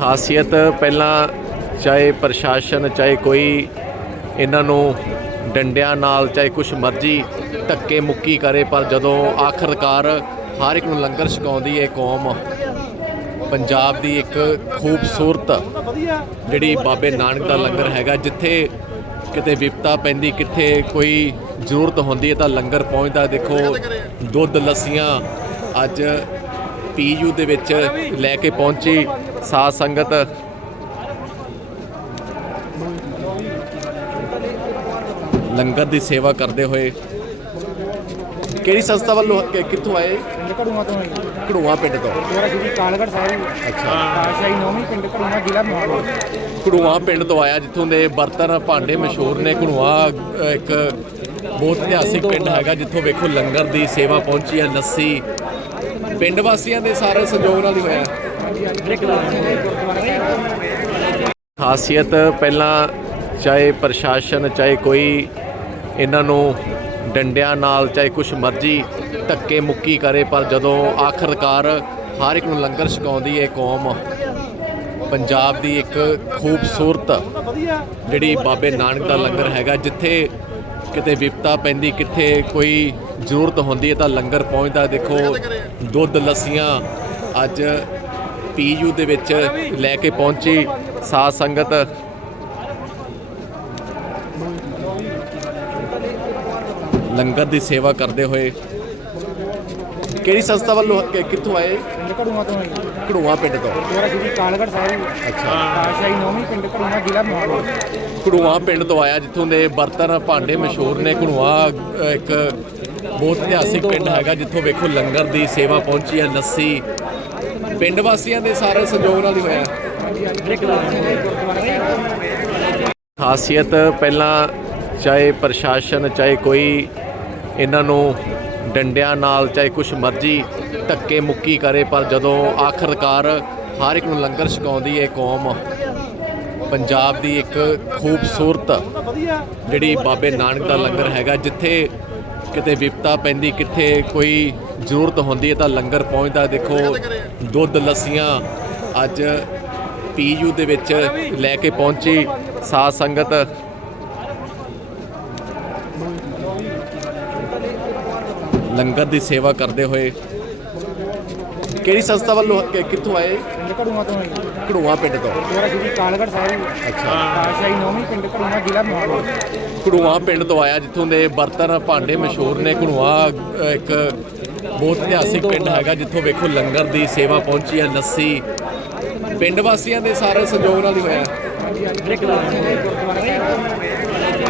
ਖਾਸੀਅਤ ਪਹਿਲਾਂ ਚਾਹੇ ਪ੍ਰਸ਼ਾਸਨ, ਚਾਹੇ ਕੋਈ ਇਹਨਾਂ ਨੂੰ ਡੰਡਿਆਂ ਨਾਲ, ਚਾਹੇ ਕੁਛ ਮਰਜ਼ੀ ਧੱਕੇ ਮੁੱਕੀ ਕਰੇ, ਪਰ ਜਦੋਂ ਆਖਰਕਾਰ ਹਰ ਇੱਕ ਨੂੰ ਲੰਗਰ ਛਕਾਉਂਦੀ ਹੈ ਕੌਮ, ਪੰਜਾਬ ਦੀ ਇੱਕ ਖੂਬਸੂਰਤ ਜਿਹੜੀ ਬਾਬੇ ਨਾਨਕ ਦਾ ਲੰਗਰ ਹੈਗਾ, ਜਿੱਥੇ ਕਿਤੇ ਵਿਪਤਾ ਪੈਂਦੀ, ਕਿੱਥੇ ਕੋਈ ਜ਼ਰੂਰਤ ਹੁੰਦੀ ਹੈ ਤਾਂ ਲੰਗਰ ਪਹੁੰਚਦਾ। ਦੇਖੋ, ਦੁੱਧ, ਲੱਸੀਆਂ ਅੱਜ ਪੀਯੂ ਦੇ ਵਿੱਚ ਲੈ ਕੇ ਪਹੁੰਚੀ। ਸਾਧ ਸੰਗਤ। ਲੰਗਰ ਦੀ ਸੇਵਾ ਕਰਦੇ ਹੋਏ। ਕਿਹੜੀ ਸੰਸਥਾ ਵੱਲੋਂ ਕਿ- ਕਿੱਥੋਂ ਆਏ? ਘੜੂਆਂ ਤੋਂ ਹੈ ਘੜੂਆ ਪਿੰਡ ਤੋਂ। ਮੇਰਾ ਸ਼੍ਰੀ ਕਾਲਗੜ੍ਹ ਸਾਹਿਬ। ਅੱਛਾ। ਪਾਸ਼ਾਹੀ ਨੌਵੀਂ ਪਿੰਡ ਘੜੂਆਂ ਜ਼ਿਲ੍ਹਾ ਮੋਹਾਲੀ। ਘੜੂਆ ਪਿੰਡ ਤੋਂ ਆਇਆ ਜਿੱਥੋਂ ਦੇ ਬਰਤਨ ਭਾਂਡੇ ਮਸ਼ਹੂਰ ਨੇ। ਘੜੂਆ ਅ, ਇੱਕ ਬਹੁਤ ਇਤਿਹਾਸਿਕ ਪਿੰਡ ਹੈਗਾ ਜਿੱਥੋਂ ਵੇਖੋ ਲੰਗਰ ਦੀ ਸੇਵਾ ਪਹੁੰਚੀ ਹੈ ਲੱਸੀ ਪਿੰਡ ਵਾਸੀਆਂ ਦੇ ਸਾਰੇ ਸਹਿਯੋਗ ਨਾਲ ਹੀ ਹੋਇਆ। ਖਾਸੀਅਤ ਪਹਿਲਾਂ ਚਾਹੇ ਪ੍ਰਸ਼ਾਸਨ, ਚਾਹੇ ਕੋਈ ਇਹਨਾਂ ਨੂੰ ਡੰਡਿਆਂ ਨਾਲ, ਚਾਹੇ ਕੁਛ ਮਰਜ਼ੀ ਧੱਕੇ ਮੁੱਕੀ ਕਰੇ, ਪਰ ਜਦੋਂ ਆਖਰਕਾਰ ਹਰ ਇੱਕ ਨੂੰ ਲੰਗਰ ਛਕਾਉਂਦੀ ਹੈ ਕੌਮ, ਪੰਜਾਬ ਦੀ ਇੱਕ ਖੂਬਸੂਰਤ ਜਿਹੜੀ ਬਾਬੇ ਨਾਨਕ ਦਾ ਲੰਗਰ ਹੈਗਾ, ਜਿੱਥੇ ਕਿਤੇ ਵਿਪਤਾ ਪੈਂਦੀ, ਕਿੱਥੇ ਕੋਈ ਜ਼ਰੂਰਤ ਹੁੰਦੀ ਹੈ ਤਾਂ ਲੰਗਰ ਪਹੁੰਚਦਾ। ਦੇਖੋ ਦੁੱਧ ਲੱਸੀਆਂ ਅੱਜ ਪੀਯੂ ਦੇ ਵਿੱਚ ਲੈ ਕੇ ਪਹੁੰਚੀ ਸਾਧ ਸੰਗਤ। ਲੰਗਰ ਦੀ ਸੇਵਾ ਕਰਦੇ ਹੋਏ। ਕਿਹੜੀ ਸੰਸਥਾ ਵੱਲੋਂ ਕਿੱਥੋਂ ਆਏ? ਘੜੂਆਂ ਤੋਂ ਘੜੂਆ ਪਿੰਡ ਤੋਂ। ਮੇਰਾ ਸ਼੍ਰੀ ਕਾਲਗੜ੍ਹ ਸਾਹਿਬ। ਅੱਛਾ। ਪਾਸ਼ਾਹੀ ਨੌਵੀਂ ਪਿੰਡ ਘੜੂਆਂ ਜ਼ਿਲ੍ਹਾ ਮੋਹਾਲੀ। ਘੜੂਆ ਪਿੰਡ ਤੋਂ ਆਇਆ ਜਿੱਥੋਂ ਦੇ ਬਰਤਨ ਭਾਂਡੇ ਮਸ਼ਹੂਰ ਨੇ। ਘੜੂਆ ਇੱਕ ਬਹੁਤ ਇਤਿਹਾਸਿਕ ਪਿੰਡ ਹੈਗਾ ਜਿੱਥੋਂ ਵੇਖੋ ਲੰਗਰ ਦੀ ਸੇਵਾ ਪਹੁੰਚੀ ਹੈ, ਲੱਸੀ। ਪਿੰਡ ਵਾਸੀਆਂ ਦੇ ਸਾਰੇ ਸਹਿਯੋਗ ਨਾਲ ਹੀ ਹੋਇਆ। ਖਾਸੀਅਤ ਪਹਿਲਾਂ ਚਾਹੇ ਪ੍ਰਸ਼ਾਸਨ, ਚਾਹੇ ਕੋਈ ਇਹਨਾਂ ਨੂੰ ਡੰਡਿਆਂ ਨਾਲ, ਚਾਹੇ ਕੁਛ ਮਰਜ਼ੀ ਧੱਕੇ ਮੁੱਕੀ ਕਰੇ, ਪਰ ਜਦੋਂ ਆਖਰਕਾਰ ਹਰ ਇੱਕ ਨੂੰ ਲੰਗਰ ਛਕਾਉਂਦੀ ਹੈ ਕੌਮ, ਪੰਜਾਬ ਦੀ ਇੱਕ ਖੂਬਸੂਰਤ ਜਿਹੜੀ ਬਾਬੇ ਨਾਨਕ ਦਾ ਲੰਗਰ ਹੈਗਾ, ਜਿੱਥੇ ਕਿਤੇ ਵਿਪਤਾ ਪੈਂਦੀ, ਕਿੱਥੇ ਕੋਈ ਜ਼ਰੂਰਤ ਹੁੰਦੀ ਹੈ ਤਾਂ ਲੰਗਰ ਪਹੁੰਚਦਾ। ਦੇਖੋ, ਦੁੱਧ, ਲੱਸੀਆਂ ਅੱਜ ਪੀਯੂ ਦੇ ਵਿੱਚ ਲੈ ਕੇ ਪਹੁੰਚੀ ਸਾਧ ਸੰਗਤ। ਲੰਗਰ ਦੀ ਸੇਵਾ ਕਰਦੇ ਹੋਏ ਕਿਹੜੀ ਸੰਸਥਾ ਵੱਲੋਂ ਕਿ- ਕਿੱਥੋਂ ਆਏ? ਪਿੰਡ ਘੜੂਆਂ ਤੋਂ ਹੈ ਘੜੂਆ ਪਿੰਡ ਤੋਂ। ਮੇਰਾ ਸ਼੍ਰੀ ਕਾਲਗੜ੍ਹ ਸਾਹਿਬ ਅੱਛਾ। ਪਾਸ਼ਾਹੀ ਨੌਵੀਂ ਪਿੰਡ ਘੜੂਆਂ ਜ਼ਿਲ੍ਹਾ ਮੋਹਾਲੀ। ਘੜੂਆ ਪਿੰਡ ਤੋਂ ਆਇਆ ਜਿੱਥੋਂ ਦੇ ਬਰਤਨ ਭਾਂਡੇ ਮਸ਼ਹੂਰ ਨੇ। ਘੜੂਆ ਅ, ਇੱਕ ਬਹੁਤ ਇਤਿਹਾਸਿਕ ਪਿੰਡ ਹੈਗਾ ਜਿੱਥੋਂ ਵੇਖੋ ਲੰਗਰ ਦੀ ਸੇਵਾ ਪਹੁੰਚੀ ਹੈ ਲੱਸੀ। ਪਿੰਡ ਵਾਸੀਆਂ ਦੇ ਸਾਰੇ ਸਹਿਯੋਗ ਨਾਲ ਹੀ ਹੋਇਆ।